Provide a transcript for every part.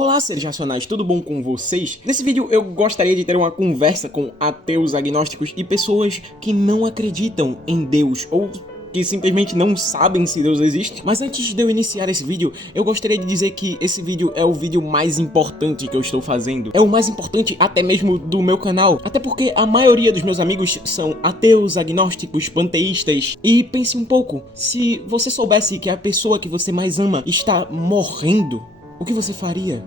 Olá, seres racionais, tudo bom com vocês? Nesse vídeo eu gostaria de ter uma conversa com ateus, agnósticos e pessoas que não acreditam em Deus ou que simplesmente não sabem se Deus existe. Mas antes de eu iniciar esse vídeo, eu gostaria de dizer que esse vídeo é o vídeo mais importante que eu estou fazendo. É o mais importante até mesmo do meu canal, até porque a maioria dos meus amigos são ateus, agnósticos, panteístas. E pense um pouco, se você soubesse que a pessoa que você mais ama está morrendo, o que você faria?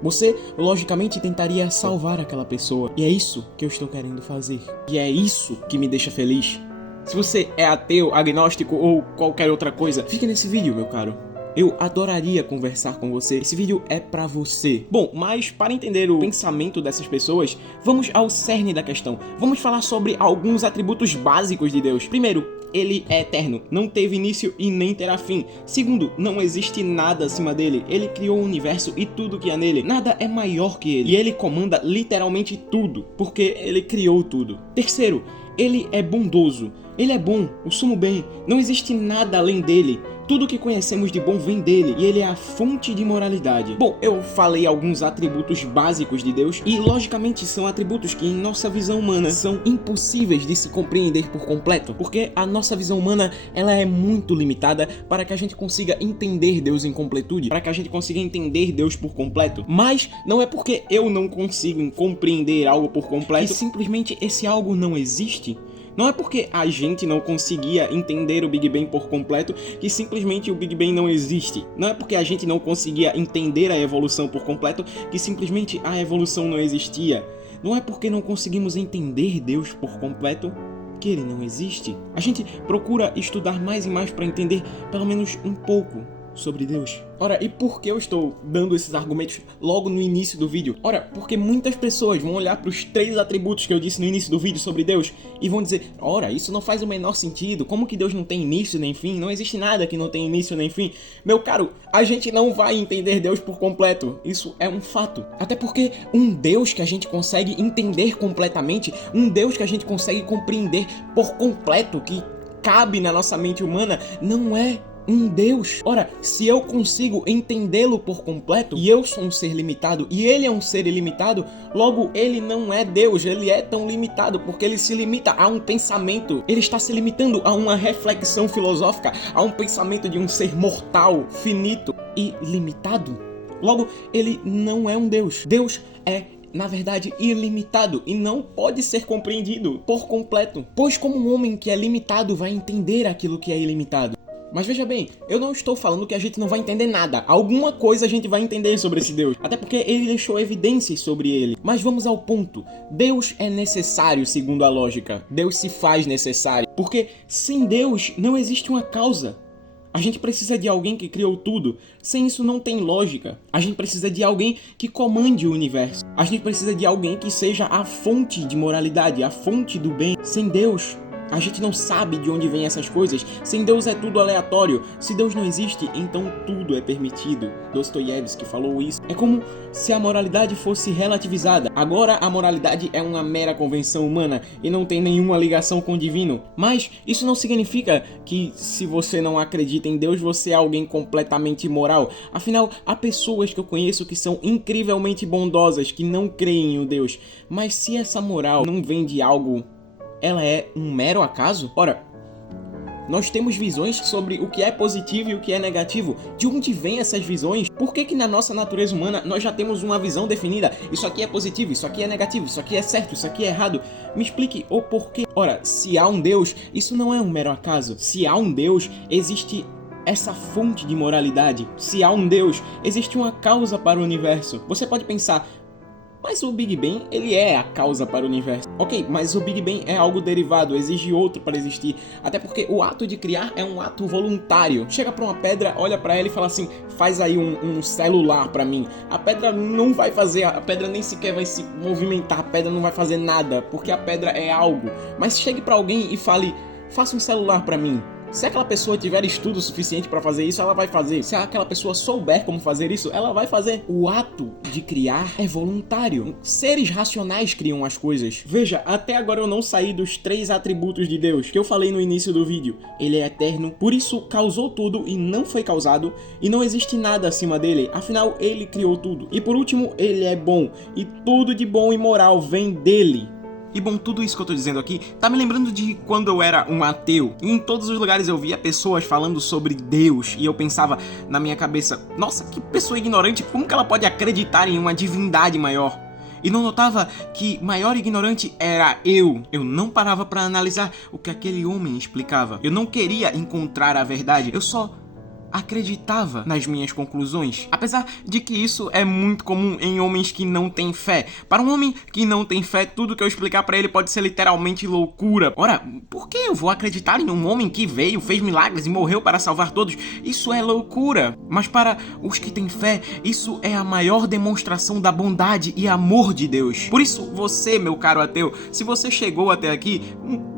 Você, logicamente, tentaria salvar aquela pessoa. E é isso que eu estou querendo fazer. E é isso que me deixa feliz. Se você é ateu, agnóstico ou qualquer outra coisa, fique nesse vídeo, meu caro. Eu adoraria conversar com você. Esse vídeo é pra você. Bom, mas para entender o pensamento dessas pessoas, vamos ao cerne da questão. Vamos falar sobre alguns atributos básicos de Deus. Primeiro, ele é eterno, não teve início e nem terá fim. Segundo, não existe nada acima dele. Ele criou o universo e tudo que há nele. Nada é maior que ele. E ele comanda literalmente tudo, porque ele criou tudo. Terceiro, ele é bondoso. Ele é bom, o sumo bem. Não existe nada além dele. Tudo que conhecemos de bom vem dele, e ele é a fonte de moralidade. Bom, eu falei alguns atributos básicos de Deus, e logicamente são atributos que em nossa visão humana são impossíveis de se compreender por completo, porque a nossa visão humana ela é muito limitada para que a gente consiga entender Deus em completude, para que a gente consiga entender Deus por completo. Mas não é porque eu não consigo compreender algo por completo, e simplesmente esse algo não existe. Não é porque a gente não conseguia entender o Big Bang por completo que simplesmente o Big Bang não existe. Não é porque a gente não conseguia entender a evolução por completo que simplesmente a evolução não existia. Não é porque não conseguimos entender Deus por completo que ele não existe. A gente procura estudar mais e mais para entender pelo menos um pouco sobre Deus. Ora, e por que eu estou dando esses argumentos logo no início do vídeo? Ora, porque muitas pessoas vão olhar para os 3 atributos que eu disse no início do vídeo sobre Deus e vão dizer: ora, isso não faz o menor sentido, como que Deus não tem início nem fim? Não existe nada que não tem início nem fim. Meu caro, a gente não vai entender Deus por completo, isso é um fato. Até porque um Deus que a gente consegue entender completamente, um Deus que a gente consegue compreender por completo, que cabe na nossa mente humana, não é um Deus. Ora, se eu consigo entendê-lo por completo, e eu sou um ser limitado, e ele é um ser ilimitado, logo ele não é Deus, ele é tão limitado, porque ele se limita a um pensamento, ele está se limitando a uma reflexão filosófica, a um pensamento de um ser mortal, finito e limitado. Logo, ele não é um Deus. Deus é, na verdade, ilimitado e não pode ser compreendido por completo, pois como um homem que é limitado vai entender aquilo que é ilimitado? Mas veja bem, eu não estou falando que a gente não vai entender nada. Alguma coisa a gente vai entender sobre esse Deus, até porque ele deixou evidências sobre ele. Mas vamos ao ponto. Deus é necessário segundo a lógica. Deus se faz necessário, porque sem Deus não existe uma causa. A gente precisa de alguém que criou tudo. Sem isso não tem lógica. A gente precisa de alguém que comande o universo. A gente precisa de alguém que seja a fonte de moralidade, a fonte do bem. Sem Deus, a gente não sabe de onde vêm essas coisas. Sem Deus é tudo aleatório. Se Deus não existe, então tudo é permitido. Dostoiévski falou isso. É como se a moralidade fosse relativizada. Agora a moralidade é uma mera convenção humana e não tem nenhuma ligação com o divino. Mas isso não significa que se você não acredita em Deus, você é alguém completamente imoral. Afinal, há pessoas que eu conheço que são incrivelmente bondosas, que não creem em um Deus. Mas se essa moral não vem de algo, ela é um mero acaso? Ora, nós temos visões sobre o que é positivo e o que é negativo. De onde vêm essas visões? Por que na nossa natureza humana nós já temos uma visão definida? Isso aqui é positivo, isso aqui é negativo, isso aqui é certo, isso aqui é errado. Me explique o porquê. Ora, se há um Deus, isso não é um mero acaso. Se há um Deus, existe essa fonte de moralidade. Se há um Deus, existe uma causa para o universo. Você pode pensar: mas o Big Bang, ele é a causa para o universo. Ok, mas o Big Bang é algo derivado, exige outro para existir. Até porque o ato de criar é um ato voluntário. Chega para uma pedra, olha para ela e fala assim: faz aí um celular para mim. A pedra não vai fazer, a pedra nem sequer vai se movimentar, a pedra não vai fazer nada, porque a pedra é algo. Mas chegue para alguém e fale: faça um celular para mim. Se aquela pessoa tiver estudo suficiente para fazer isso, ela vai fazer. Se aquela pessoa souber como fazer isso, ela vai fazer. O ato de criar é voluntário. Seres racionais criam as coisas. Veja, até agora eu não saí dos 3 atributos de Deus que eu falei no início do vídeo. Ele é eterno, por isso causou tudo e não foi causado, e não existe nada acima dele, afinal ele criou tudo. E por último, ele é bom, e tudo de bom e moral vem dele. E bom, tudo isso que eu tô dizendo aqui tá me lembrando de quando eu era um ateu. E em todos os lugares eu via pessoas falando sobre Deus. E eu pensava na minha cabeça, nossa, que pessoa ignorante, como que ela pode acreditar em uma divindade maior? E não notava que maior ignorante era eu. Eu não parava pra analisar o que aquele homem explicava. Eu não queria encontrar a verdade, eu só acreditava nas minhas conclusões, apesar de que isso é muito comum em homens que não têm fé. Para um homem que não tem fé, tudo que eu explicar para ele pode ser literalmente loucura. Ora, por que eu vou acreditar em um homem que veio, fez milagres e morreu para salvar todos? Isso é loucura. Mas para os que têm fé, isso é a maior demonstração da bondade e amor de Deus. Por isso, você, meu caro ateu, se você chegou até aqui,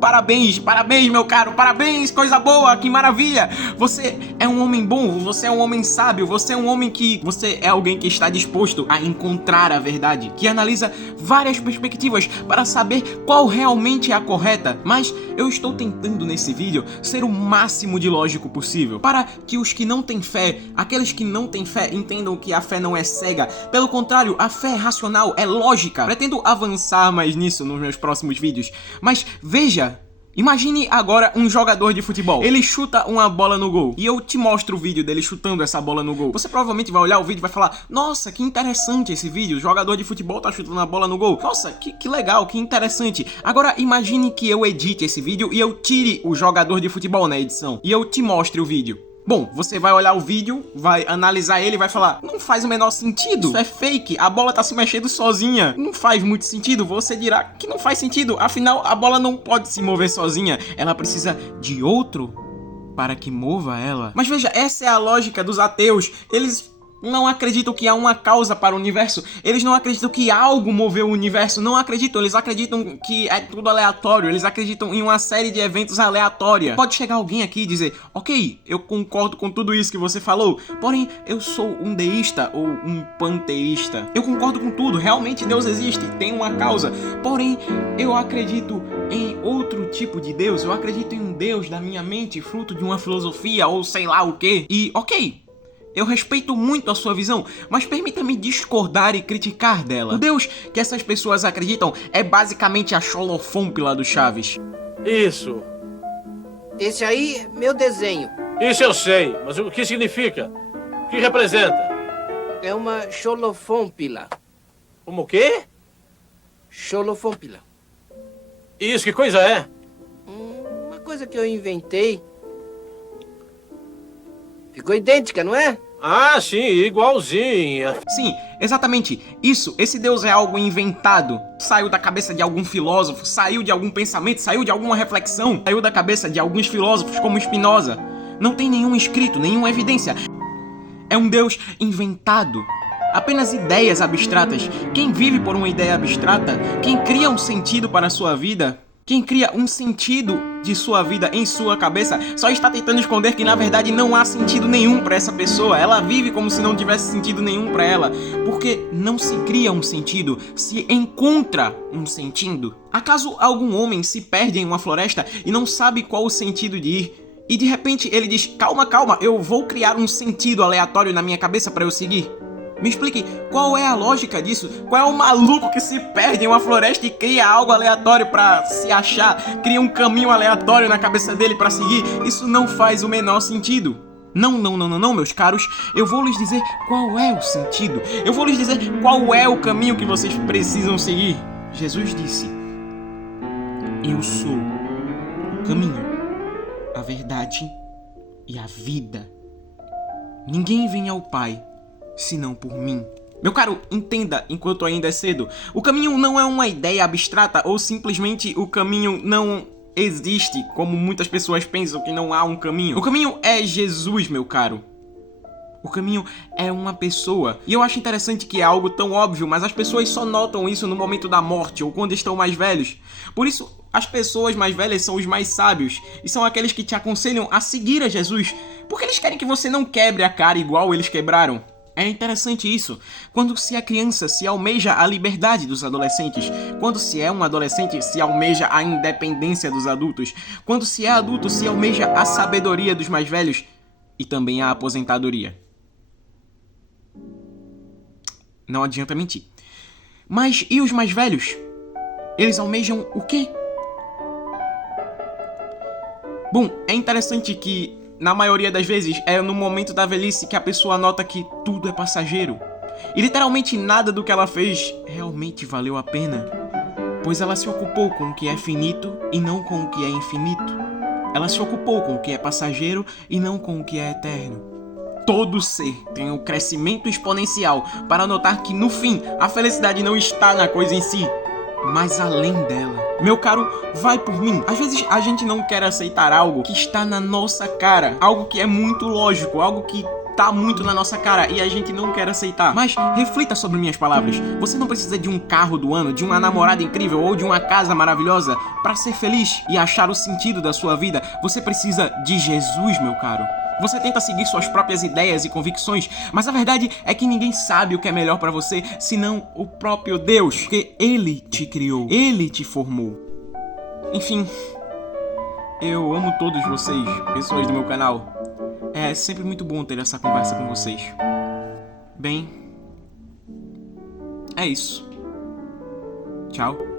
parabéns, parabéns, meu caro, parabéns, coisa boa, que maravilha. Você é um homem bom, você é um homem sábio, você é alguém que está disposto a encontrar a verdade, que analisa várias perspectivas para saber qual realmente é a correta. Mas eu estou tentando nesse vídeo ser o máximo de lógico possível, para que os que não têm fé, aqueles que não têm fé, entendam que a fé não é cega. Pelo contrário, a fé é racional, é lógica. Pretendo avançar mais nisso nos meus próximos vídeos, mas veja, imagine agora um jogador de futebol. Ele chuta uma bola no gol e eu te mostro o vídeo dele chutando essa bola no gol. Você provavelmente vai olhar o vídeo e vai falar, nossa, que interessante esse vídeo, o jogador de futebol tá chutando a bola no gol. Nossa, que legal, que interessante. Agora imagine que eu edite esse vídeo e eu tire o jogador de futebol na edição e eu te mostre o vídeo. Bom, você vai olhar o vídeo, vai analisar ele e vai falar, não faz o menor sentido, isso é fake, a bola tá se mexendo sozinha, não faz muito sentido. Você dirá que não faz sentido, afinal a bola não pode se mover sozinha, ela precisa de outro para que mova ela. Mas veja, essa é a lógica dos ateus. Eles não acreditam que há uma causa para o universo. Eles não acreditam que algo moveu o universo. Não acreditam. Eles acreditam que é tudo aleatório. Eles acreditam em uma série de eventos aleatória. Pode chegar alguém aqui e dizer, ok, eu concordo com tudo isso que você falou, porém eu sou um deísta ou um panteísta. Eu concordo com tudo. Realmente Deus existe, tem uma causa. Porém, eu acredito em outro tipo de Deus. Eu acredito em um Deus da minha mente, fruto de uma filosofia ou sei lá o que. E ok, eu respeito muito a sua visão, mas permita-me discordar e criticar dela. O Deus que essas pessoas acreditam é basicamente a Xolofômpila do Chaves. Isso. Esse aí é meu desenho. Isso eu sei, mas o que significa? O que representa? É uma xolofômpila. Como o quê? Xolofômpila. Isso, que coisa é? Uma coisa que eu inventei. Ficou idêntica, não é? Ah, sim, igualzinha. Sim, exatamente. Isso, esse Deus é algo inventado. Saiu da cabeça de algum filósofo, saiu de algum pensamento, saiu de alguma reflexão, saiu da cabeça de alguns filósofos como Spinoza. Não tem nenhum escrito, nenhuma evidência. É um Deus inventado. Apenas ideias abstratas. Quem vive por uma ideia abstrata, quem cria um sentido para a sua vida, quem cria um sentido de sua vida em sua cabeça, só está tentando esconder que na verdade não há sentido nenhum para essa pessoa. Ela vive como se não tivesse sentido nenhum para ela, porque não se cria um sentido, se encontra um sentido. Acaso algum homem se perde em uma floresta e não sabe qual o sentido de ir? E de repente ele diz, calma, calma, eu vou criar um sentido aleatório na minha cabeça para eu seguir? Me explique, qual é a lógica disso? Qual é o maluco que se perde em uma floresta e cria algo aleatório pra se achar? Cria um caminho aleatório na cabeça dele pra seguir? Isso não faz o menor sentido. Não, meus caros. Eu vou lhes dizer qual é o sentido. Eu vou lhes dizer qual é o caminho que vocês precisam seguir. Jesus disse, eu sou o caminho, a verdade e a vida. Ninguém vem ao Pai senão por mim. Meu caro, entenda enquanto ainda é cedo. O caminho não é uma ideia abstrata ou simplesmente o caminho não existe, como muitas pessoas pensam que não há um caminho. O caminho é Jesus, meu caro. O caminho é uma pessoa. E eu acho interessante que é algo tão óbvio, mas as pessoas só notam isso no momento da morte ou quando estão mais velhos. Por isso, as pessoas mais velhas são os mais sábios e são aqueles que te aconselham a seguir a Jesus, porque eles querem que você não quebre a cara igual eles quebraram. É interessante isso. Quando se é criança, se almeja a liberdade dos adolescentes. Quando se é um adolescente, se almeja a independência dos adultos. Quando se é adulto, se almeja a sabedoria dos mais velhos e também a aposentadoria. Não adianta mentir. Mas e os mais velhos? Eles almejam o quê? Bom, é interessante que, na maioria das vezes, é no momento da velhice que a pessoa nota que tudo é passageiro. E literalmente nada do que ela fez realmente valeu a pena. Pois ela se ocupou com o que é finito e não com o que é infinito. Ela se ocupou com o que é passageiro e não com o que é eterno. Todo ser tem um crescimento exponencial para notar que, no fim, a felicidade não está na coisa em si, mas além dela. Meu caro, vai por mim. Às vezes a gente não quer aceitar algo que está na nossa cara, algo que é muito lógico, algo que tá muito na nossa cara e a gente não quer aceitar. Mas reflita sobre minhas palavras. Você não precisa de um carro do ano, de uma namorada incrível ou de uma casa maravilhosa para ser feliz e achar o sentido da sua vida. Você precisa de Jesus, meu caro. Você tenta seguir suas próprias ideias e convicções, mas a verdade é que ninguém sabe o que é melhor pra você, senão o próprio Deus, porque Ele te criou, Ele te formou. Enfim, eu amo todos vocês, pessoas do meu canal. É sempre muito bom ter essa conversa com vocês. Bem, é isso. Tchau.